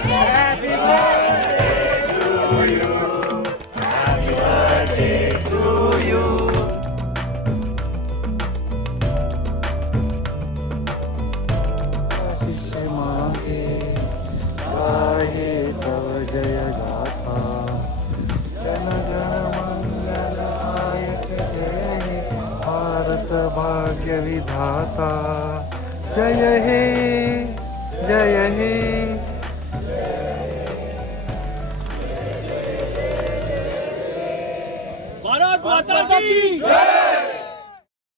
Happy birthday to you. Happy birthday to you. शिष्य मागे गाहे तव जय गाथा जन गण मंगलदायक जय हे भारत भाग्य विधाता जय हे जय हे भारत माता की जय.